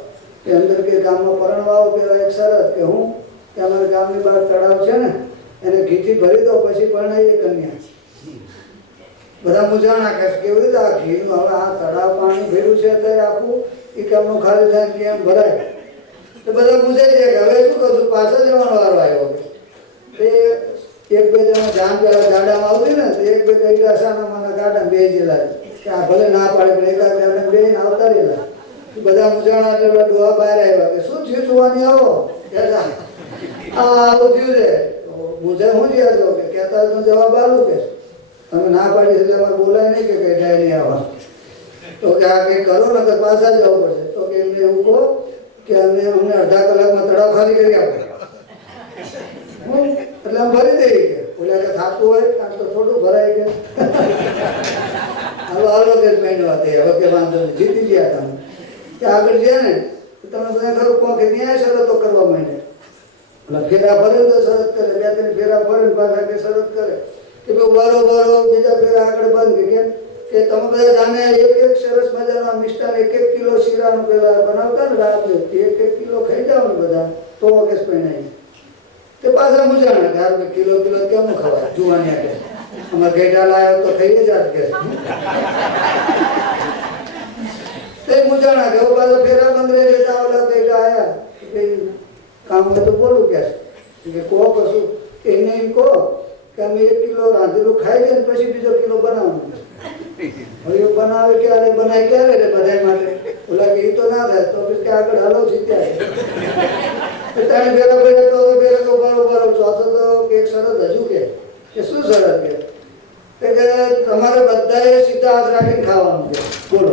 કે અંદર કે ગામમાં પરણવા આવો, પેલા એક શરત કે હું કે અમારા ગામની બહાર તળાવ છે ને એને ઘીથી ભરી દો, પછી પરણાવીએ કન્યા. બધા મૂંઝાણા કે કેવી રીતે આ ઘીનું હવે આ તળાવ પાણી ભર્યું છે અત્યારે આખું એ કામનું ખાલી થાય કેમ ભરાય. તો બધા મૂંઝાઈ જાય કે હવે શું કરશું, પાછા જવાનો વારો આવ્યો. તે એક બે જણા જાન પેલા ગાડામાં આવતી ને તો એક બે કઈ સાના ગાડા બે જેલા કે આ ભલે ના પાડે પણ એકાદ આપણે બે આવતા રહેલા. બધા મૂંઝાણા એટલે ડોહા બહાર આવ્યા કે શું થયું જોવાની આવો, આવું થયું છે. મૂંઝાય શું થયા છો કે કહેતા તો જવાબ આલું કે તમે ના પાડી એટલે અમારે બોલાય નહીં કે કઈ થાય નહીં આવવા. તો કે આ કંઈક કરો ને તો પાછા જવું પડશે. તો કે એમને એવું કહો કે અમને અડધા કલાકમાં તળાવ ખાલી કરી આપો. એટલે આમ ભરી દઈએ કે ઓલા કે થાતું હોય કારણ તો થોડું ભરાય કે હાલો હાલો કે મહિનો હતી હવે કે વાંધો નહીં, જીતી ગયા તમે કે આગળ ગયા ને તમે બધા ખરું કહો કે ત્યાં શરતો કરવા માંડે. એટલે ફેરા ભરે તો શરત કરે, બે ત્રણ ફેરા ભરે પાછા કે શરત કરે કે ભાઈ વારો વારો બીજા ફેરા આગળ બંધ કે કેમ કે તમે બધા જાણે એક એક સરસ મજાના મિષ્ટાન 1-1 કિલો શીરાનું પેલા બનાવતા ને રાત્રે 1-1 કિલો ખાઈ જાવ ને બધા તો કેસ પહેણાય. તે પાછા મૂંઝાણા કે હારું કિલો કેમ ખવાય જુવાની કે અમારે ઘેટા લાવ્યો તો ખાઈએ જાત કે તે મૂંઝાણા કે પાછા ફેરા બંધ રહી જતા ઓલા ઘેટા આવ્યા કે કામ હોય તો બોલું કે કહો કશું એને એમ કહો કે અમે 1 કિલો રાંધેલું ખાઈ જાય પછી બીજો કિલો બનાવવાનું. હવે બનાવે ક્યારે બનાય ક્યારે રે બધા માટે ઓલા કે એ તો ના થાય તો પછી આગળ હાલો જીત્યા. તારી ભેગા ભેગા તો ભેગા તો બરોબર ચોથો તો એક શરત હજુ કે શું શરત કે તમારે બધાએ સીધા હાથ રાખીને ખાવાનું છે. બોલો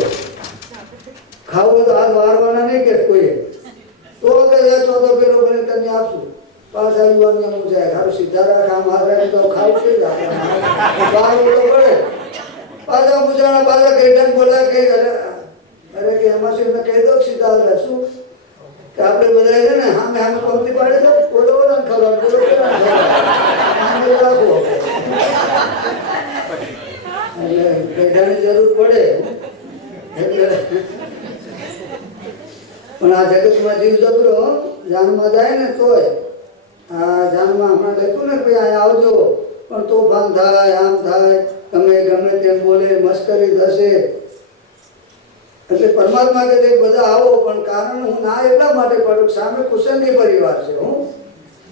ખાવું તો હાથ વારવાના નહીં કે કોઈ તો કે ચોથો ફેરો ભરી તને આપશું. પાછા યુવાનને હું જાય ખારું સીધા રાખ આમ હાથ રાખી તો ખાવું છે વારવું તો પડે. પાછા પૂછાણા પાછા કઈ બોલા કઈ અરે કે એમાં શું કહી દો સીધા હાથ રાખશું કે આપણે બધા છે ને સામે સામે પંક્તિ પાડે તો બોલો બોલો ખબર બોલો રાખો એટલે ગઢાની જરૂર પડે. એટલે પણ આ જગતમાં જીવ જબરો જાનમાં જાય ને તોય આ જાનમાં હમણાં લખ્યું ને ભાઈ અહીંયા આવજો પણ તોફાન થાય આમ થાય તમે ગમે તેમ બોલે મસ્કરી થશે. એટલે પરમાત્મા કે બધા આવો પણ કારણ હું ના એટલા માટે પડું સામે કુસંગી પરિવાર છે. હું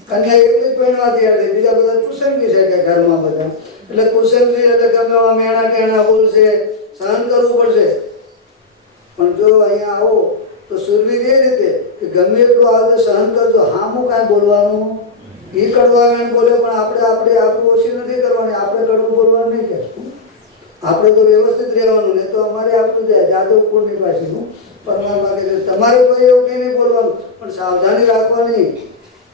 કન્યા એટલી જ પહેરવા તૈયાર થઈ, બીજા બધા કુસંગી છે કે ઘરમાં બધા. એટલે કુસંગી એટલે ગમે એવા મેણા ટેણા બોલશે, સહન કરવું પડશે. પણ જો અહીંયા આવો તો સુરવીર એ રીતે કે ગમે એટલું આવે સહન કરજો, હામું કાંઈ બોલવાનું એ કડવા બોલે પણ આપણે આપણું ઓછી નથી કરવાની, આપણે કડવું બોલવાનું નહીં કે આપણે તો વ્યવસ્થિત રહેવાનું ને તો અમારે આપણું જાય જાદવ કુળની પાછળનું. પરમાત્મા કે તમારે કોઈ એવું કંઈ નહીં બોલવાનું પણ સાવધાની રાખવાની,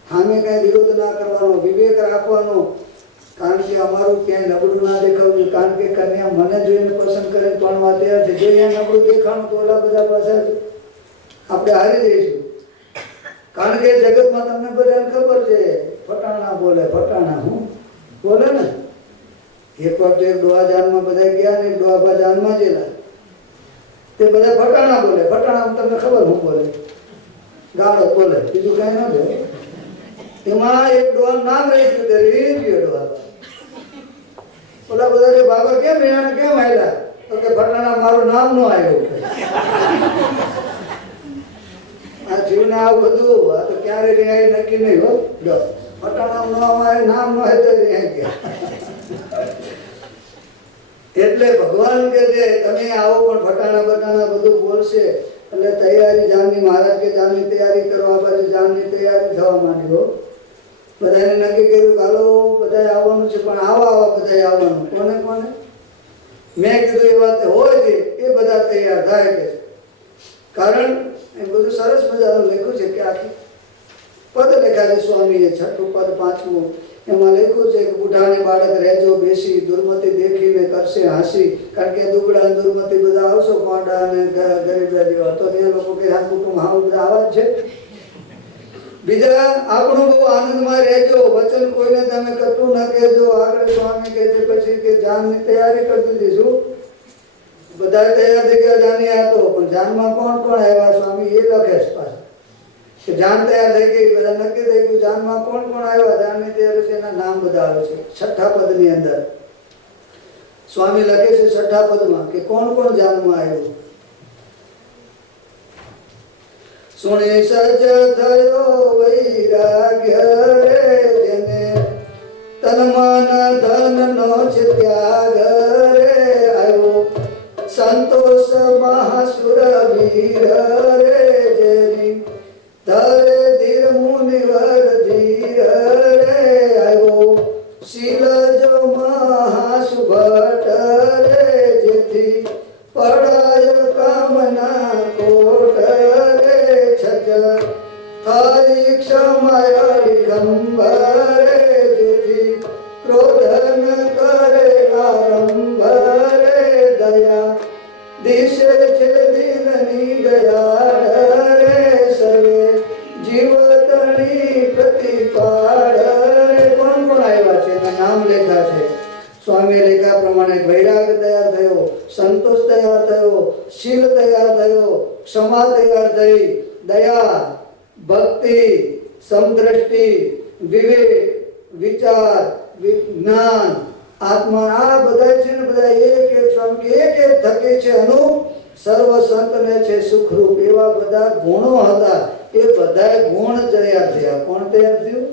સામે કાંઈ વિરોધ ના કરવાનો, વિવેક રાખવાનો. કારણ કે અમારું ક્યાંય નબળું ના દેખાવું, કારણ કે કન્યા મને જોઈને પસંદ કરે પણ તૈયાર છે. જો અહીંયા નબળું દેખાણું તો ઓલા બધા પાછા આપણે હારી જઈશું. કારણ કે જગતમાં તમને બધાને ખબર છે ફટાણા બોલે, ફટાણા હું બોલે ને. એક વાર તો એક ડોહા જાનમાં બધા ગયા ને ડોહા જાનમાં જેલા તે બધા ફટાણા બોલે. ફટાણા તમને ખબર હું બોલે ગાળો બોલે, બીજું કઈ ના બોલે. એમાં એક ડોહા નામ રહી ગયું તે રહી ગયો ડોહા. ઓલા બધા બાબા કેમ રહ્યા કેમ આવ્યા તો કે ફટાણા મારું નામ નો આવ્યું. આ જીવને આવું બધું આ તો ક્યારે રહ્યા નક્કી નહીં હો. ફટાણા નો અમારે નામ નો હોય તો રહ્યા ગયા. એટલે ભગવાન કે છે તમે આવો પણ ફટાણા બટાણા બધું બોલશે એટલે તૈયારી જાનની મહારાજ કે જાનની તૈયારી કરવા બાજુ જાનની તૈયારી થવા માંડી હો. બધાને નક્કી કર્યું કે હાલો બધાએ આવવાનું છે પણ આવા બધાએ આવવાનું. કોને કોને મેં કીધું એ વાત હોય છે એ બધા તૈયાર થાય કે કારણ એ બધું સરસ મજાનું લખ્યું છે કે આખી પદ લખ્યા છે સ્વામીએ 6મું પદ 5મું એમાં લખ્યું છે કે બુઢાને બાળક રહેજો બેસી, દુર્મતિ દેખીને કરશે હાંસી. કારણ કે દુબળા ને દુર્મતિ બધા આવશો, પાંડા અને ગરીબ જેવા, તો ત્યાં લોકો કે આ કુટુંબ હાવ બધા આવા જ છે. બીજા આપણું બહુ આનંદમાં રહેજો, વચન કોઈને તમે કટું ન કહેજો. આગળ સ્વામી કહે છે પછી કે જાનની તૈયારી કરતી હતી. શું બધા તૈયાર થઈ ગયા જાની હતો, પણ જાનમાં કોણ કોણ આવ્યા સ્વામી એ લખે છે પાછું કે જાન તૈયાર થઈ ગઈ, બધા નક્કી થઈ ગયું. જાનમાં કોણ કોણ આવ્યા, જાનની તૈયારી છે, એના નામ બધા આવે છે છઠ્ઠા પદની અંદર. સ્વામી લખે છે છઠ્ઠા પદમાં કે કોણ કોણ જાનમાં આવ્યું. સુણી સજ થયો વૈરાગ્ય રે, જેને તન મન ધન નો છે ત્યાગ રે, આવ્યો સંતોષ મહાસુર વીર રે, જેની ધરે ધીર મુનિવર ધીર રે, આવ્યો શીલ જો મહાસુભટ રે, જેથી પડાય કામના કોટ રે, છજ થાય ક્ષમાય ગંભરે, જેથી ક્રોધન કરે આરંભ રે, દયા દિશે છે દિલની દયા રે, સર્વે જીવતની પ્રતિપાડ રે. કોણ કોણ આવ્યા છે એના નામ લેખા છે. સ્વામી લેખા પ્રમાણે વૈરાગ તૈયાર થયો, સંતોષ તૈયાર થયો, શીલ તૈયાર થયો, ક્ષમા તૈયાર થઈ, દયા, ભક્તિ, સમદ્રષ્ટિ, વિવેક, વિચાર, વિજ્ઞાન, આત્મા, આ બધા છે ને બધા એક એક સ્વામી એક એક થકે છે અનુ સર્વ સંતને છે સુખરૂપ. એવા બધા ગુણો હતા, એ બધા ગુણ તૈયાર થયા. કોણ તૈયાર થયું?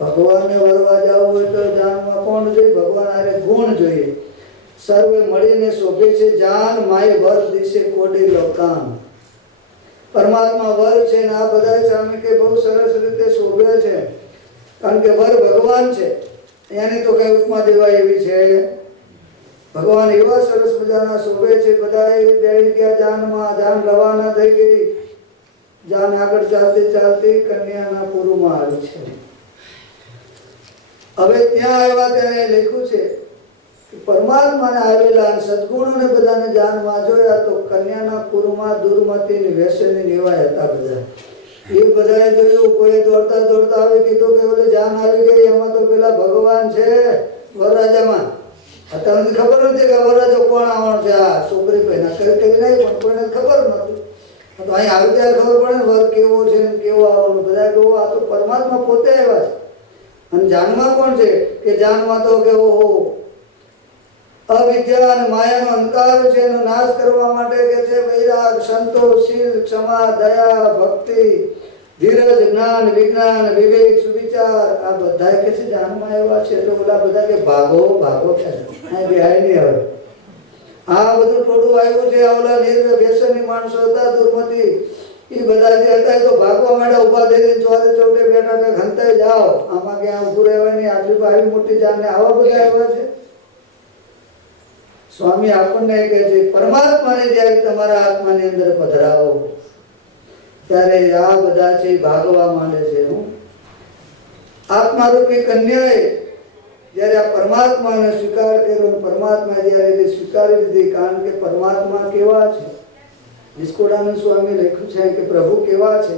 ભગવાનને વરવા જવું હોય તો જાનમાં કોણ જોઈએ? ભગવાન આરે ગુણ જોઈએ. સર્વે મળીને શોભે છે જાન, માય વર દિશે કોડી લોકાન. પરમાત્મા વર છે ને આ બધા સ્વામી કે બહુ સરસ રીતે શોભે છે, કારણ કે વર ભગવાન છે. એની તો કઈ ઉપમા દેવાય એવી છે. ભગવાન એવા સરસ મજાના શોભે છે. બધા બેઠી ગયા જાનમાં, જાન રવાના થઈ ગઈ. જાન આગળ ચાલતી ચાલતી કન્યાના પૂરમાં આવી છે. હવે ત્યાં આવ્યા ત્યારે લખ્યું છે કે પરમાત્માને આવેલા સદગુણોને બધાને જાનમાં જોયા તો કન્યાના પૂરમાં દુર્મતિની વ્યસની નિવાય હતા બધા. એ બધાએ જોયું, કોઈ દોડતા દોડતા આવી કીધું કે ઓલે જાન આવી ગઈ, એમાં તો પેલા ભગવાન છે વરરાજામાં. તમને ખબર નથી કે વરરાજો કોણ આવવાનો છે. આ છોકરી પહેલા કરી નહીં, પણ કોઈને ખબર નહોતી. તો અહીં આવી ત્યારે ખબર પડે ને વર કેવો છે ને કેવો આવવાનું. બધા કેવો, આ તો પરમાત્મા પોતે આવ્યા છે. અને જાનમાં કોણ છે કે જાનમાં તો કેવો અવિદ્યા અને માયાનો અંધકાર છે, એનો નાશ કરવા માટે કે છે વૈરાગ, સંતોષ, શીલ, ક્ષમા, દયા, ભક્તિ, ધીરજ, જ્ઞાન, વિજ્ઞાન, વિવેક, સુવિચાર, આ બધા કે છે જાનમાં આવ્યા છે. એટલે ઓલા બધા કે ભાગો ભાગો છે, બેહાય નહીં. હવે આ બધું થોડું આવ્યું છે. ઓલા નિર્વ્ય વ્યસની માણસો હતા, દુર્મતિ, એ બધા જે હતા એ તો ભાગવા માંડ્યા, ઉભા થઈને ચોરે ચોટે બેઠા કે ઘંટાઈ જાઓ, આમાં ક્યાં ઊભું રહેવાની, આટલી આવી મોટી જાનને આવા બધા આવ્યા છે. સ્વામી આપણને કહે છે પરમાત્માને જ્યારે તમારા આત્માની અંદર પધરાવો ત્યારે આ બધા છે ભાગવા માંડે છે. આત્મારૂપી કન્યાએ જ્યારે આ પરમાત્માને સ્વીકાર કર્યો, પરમાત્મા જ્યારે એને સ્વીકારી લીધી, કારણ કે પરમાત્મા કેવા છે. નિષ્કુળાનંદ સ્વામી લખ્યું છે કે પ્રભુ કેવા છે.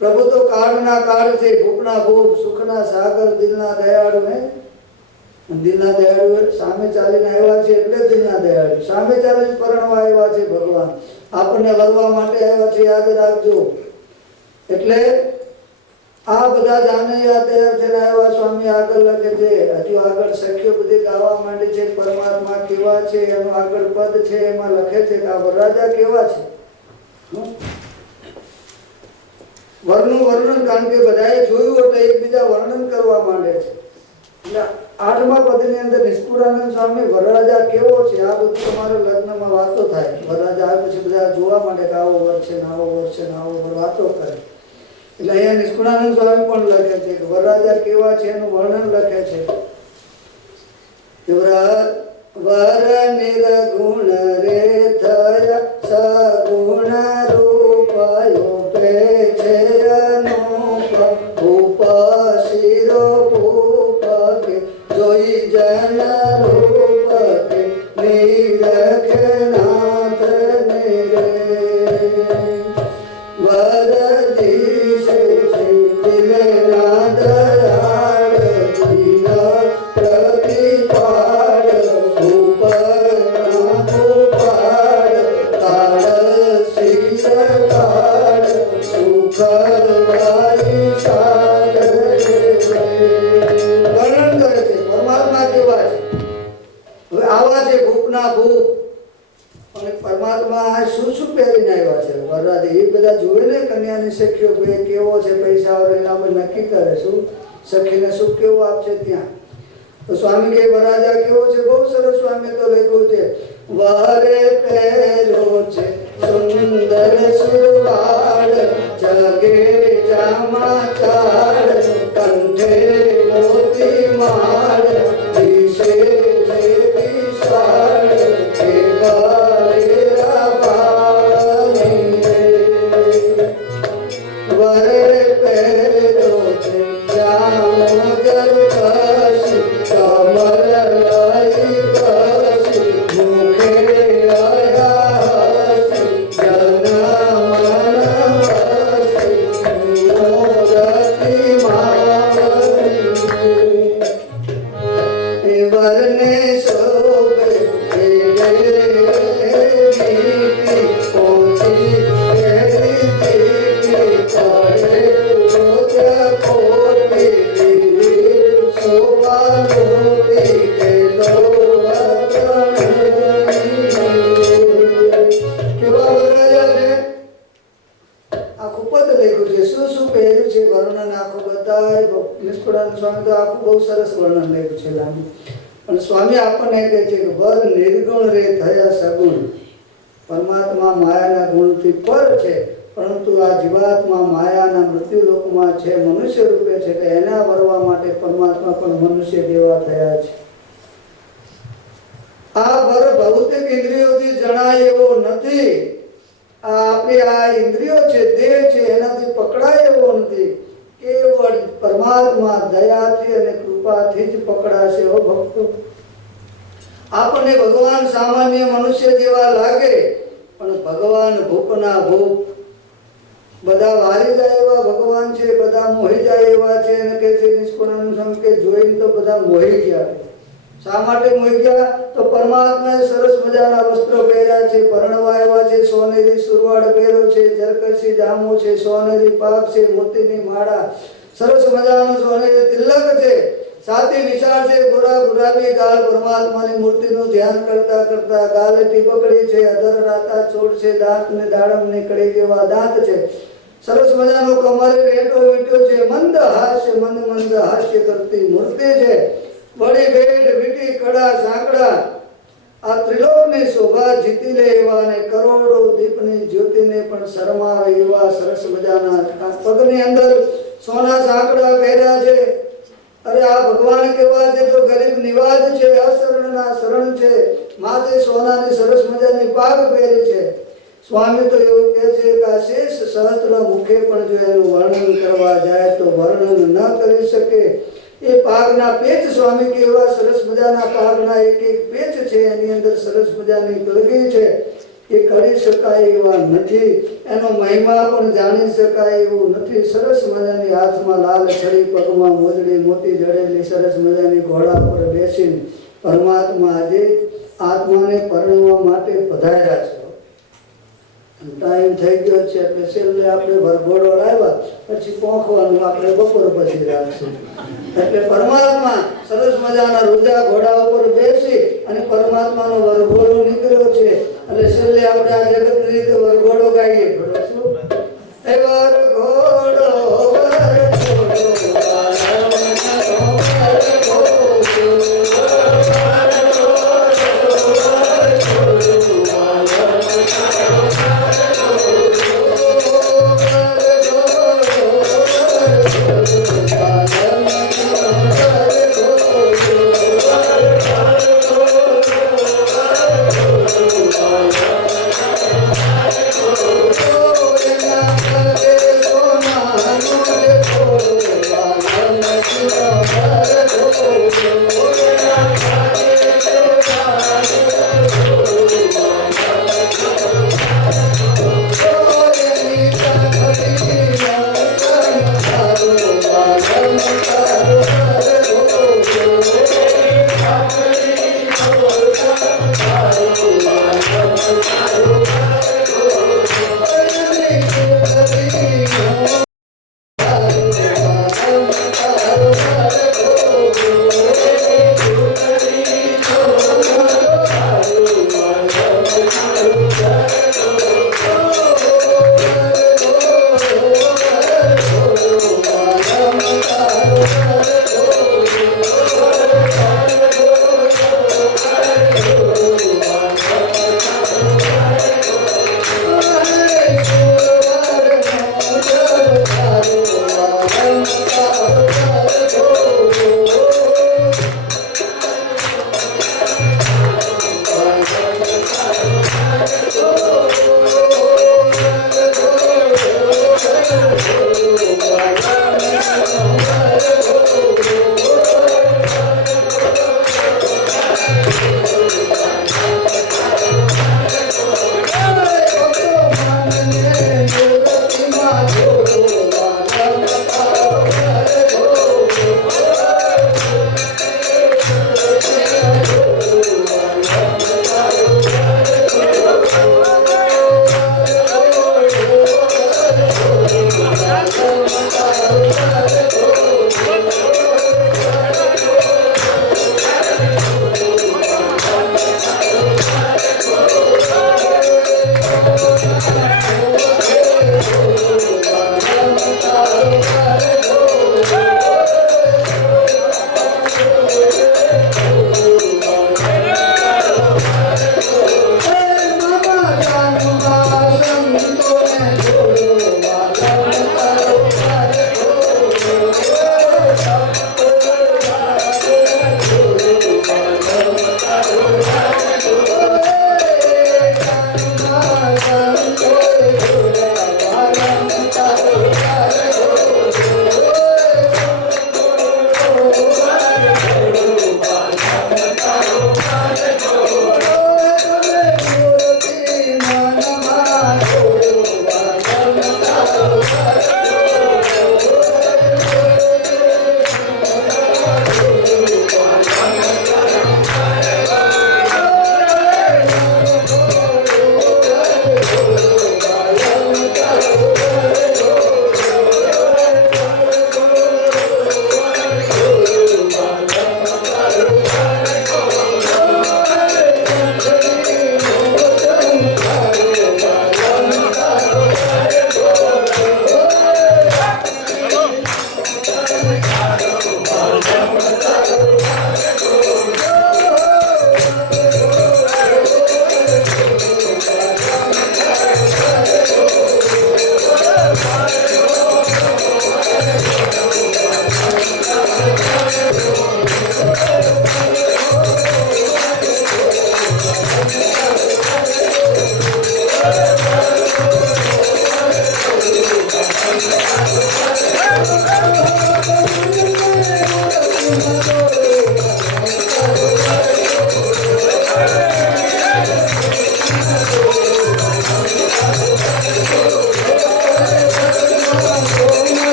પ્રભુ તો કાળના કાળ છે, ભૂખના ભૂખ, સુખના સાગર, દિલના દયાળુ. ને દિલના દયાળુ સામે ચાલીને આવ્યા છે એટલે દિલના દયાળુ. સામે ચાલીને પરણવા આવ્યા છે ભગવાન, આપણને વરવા માટે આવ્યા છે, યાદ રાખજો. એટલે આ બધા જાનૈયા તૈયાર થઈને આવ્યા. સ્વામી આગળ લખે છે, હજુ આગળ સખ્યો બધી ગાવા માંડે છે પરમાત્મા કેવા છે. એનું આગળ પદ છે, એમાં લખે છે કે આ વરરાજા કેવા છે. વર્ણનું વર્ણન, કારણ કે બધાએ જોયું એટલે એકબીજા વર્ણન કરવા માંડે છે. એટલે 8મા પદની અંદર નિષ્કુળાનંદ સ્વામી વરરાજા કેવો છે આ બધું તમારે લગ્નમાં વાતો થાય. વરરાજા આવે પછી બધા જોવા માંડે કે આવો વર છે, આવો વર છે, આવો વર, વાતો કરે. એટલે અહીંયા નિષ્કુળાનંદ સ્વામી પણ લખે છે કે વરરાજા કેવા છે એનું વર્ણન લખે છે. વર નિર્ગુણ રે થયા સગુણ રૂપયો પે છે અનુપ ભૂપ શિરો ભૂપ એ બધા જોવે ને કન્યાની સખીઓ ભાઈ કેવો છે પૈસા વાળો એના પર નક્કી કરે શું સખીને શું કેવું આપશે ત્યાં તો સ્વામી કે વરાજા કેવો છે બહુ સરસ સ્વામી તો લખ્યું છે વારે પહેરો છે સુંદર સુરવાળ જગે જામા ચાળ કંઠે મોતી માળ દિશે જે વિશાળ હે બાલેરા બાની વરે પહેરો છે જામો જરકશી કમર લઈ કશી મુખે અયાસી જનમન વસી મોરતી માવડી વરને શોભે દીપી પોતી દીપી પડે જોત્ય કોટી દીવી શોભાલોટી કેલો કેવા વરરાજા છે આખું પદ લખ્યું છે શું શું પહેર્યું છે વર્ણન આખું બતાય નિષ્કુળાનંદ સ્વામી તો આખું બહુ સરસ વર્ણન લખ્યું છે લાંબુ અને સ્વામી આપણને કહે છે કે વર નિર્ગુણ રે થયા સગુણ પરમાત્મા માયાના ગુણથી પર છે પરંતુ આ જીવાત્મા માયાના મૃત્યુ લોકમાં છે મનુષ્ય રૂપે છે એટલે એના વરવા માટે પરમાત્મા પણ મનુષ્ય જેવા થયા છે આ વર ભૌતિક ઇન્દ્રિયોથી જણાય એવો નથી આપણી આ ઇન્દ્રિયો છે દેહ છે એનાથી પકડાય એવો નથી કેવળ પરમાત્મા દયાથી અને કૃપાથી જ પકડાશે હો ભક્તો આપણને ભગવાન સામાન્ય મનુષ્ય જેવા લાગે પણ ભગવાન ભૂપના ભૂપ બધા વારી જાય એવા ભગવાન છે બધા મોહી જાય એવા છે અને કે છે નિષ્કુળાનંદ સ્વામી કે જોઈને તો બધા મોહી ગયા શા માટે મોહી ગયા તો પરમાત્માએ સરસ મજાના વસ્ત્રો પહેર્યા છે પરણવા આવ્યા છે સોનેરી સુરવાળ પહેર્યો છે જરકશી જામો છે સોનેરી પાક છે મોતીની માળા સરસ મજાનો સોનેરી તિલક છે સાથી વિશાળ છે ગોરા ગુલાબી ગાલ પરમાત્માની મૂર્તિનું ધ્યાન કરતા કરતા ગાલે ટીબકડી છે અધર રાતા છોડ છે દાંત ને દાડમ નીકળી જેવા દાંત છે સરસ મજાનો કમરે રેટો વીટ્યો છે મંદ હાસ્ય કરતી મૂર્તિ છે બડી બેડ વીટી કડા સાંકડા આ ત્રિલોકની શોભા જીતી લે એવા અને કરોડો દીપની જ્યોતિને પણ શરમાવે એવા સરસ મજાના પગની અંદર સોના સાંકડા પહેર્યા છે અરે આ ભગવાન કેવા છે તો ગરીબ નિવાજ છે અશરણના શરણ છે માથે સોનાની સરસ મજાની પાગ પહેરી છે સ્વામી તો એવું કહે છે કે આ શેષ સહસ્ત્ર મુખે પણ જો એનું વર્ણન કરવા જાય તો વર્ણન ન કરી શકે એ પાગના પેચ સ્વામી કેવા સરસ મજાના પાગના એક એક પેચ છે એની અંદર સરસ મજાની કલગી છે એ કરી શકાય એવા નથી એનો મહિમા પણ જાણી શકાય એવું નથી સરસ મજાની હાથમાં લાલ છડી પગમાં મોજડી મોતી જડેલી સરસ મજાની ઘોડા પર બેસીને પરમાત્મા આજે આત્માને પરણવા માટે પધાર્યા છે ટાઈમ થઈ ગયો છે એટલે છેલ્લે આપણે વરઘોડો લાવ્યા પછી પહોંચવાનું આપણે બપોર પછી રાખશું એટલે પરમાત્મા સરસ મજાના રૂજા ઘોડા ઉપર બેસી અને પરમાત્માનો વરઘોડો નીકળ્યો છે એટલે છેલ્લે આપણે આ જગતની રીતે વરઘોડો ગાઈએ થોડો શું એ વરઘોડો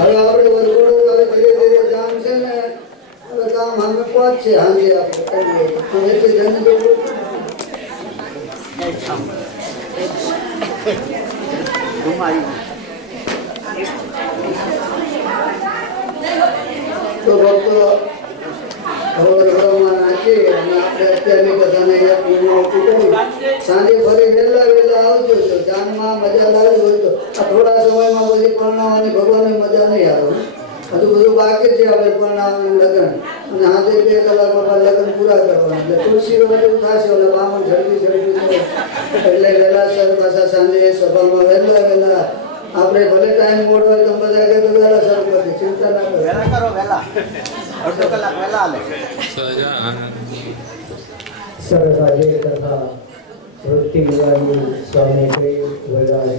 હવે આપણે વરઘોડો હવે ધીરે ધીરે કામ છે ને હવે કામ અમે પહોંચશે હાંજે આપણે કરીએ તો એટલે જઈને તો તો ભક્તો વરઘોડામાં નાખી અને આપણે અત્યારની બધાને અહીંયા પૂર્ણાહુતિ કરી સાંજે ફરી વહેલા આવજો તો જાનમાં મજા લાવી હોય તો આ થોડા સમયમાં બધી પરણાવવાની ભગવાનની મજા નહીં આવે હજુ બધું બાકી છે આપણે પરણાવવાનું લગ્ન અને આજે 2 કલાકમાં લગ્ન પૂરા કરવાના એટલે તુલસી બધું થશે એટલે બામણ ઝડપી એટલે વહેલાસર પાછા સાંજે સભામાં વહેલા આપણે ભલે ટાઈમ મોડ હોય તો બધા કે તો વહેલા શરૂ કરી ચિંતા ના કરો વહેલા કરો વહેલા અડધો કલાક વહેલા હાલે સરસ આજે તથા વૃત્તિ સ્વામી કઈ વડાય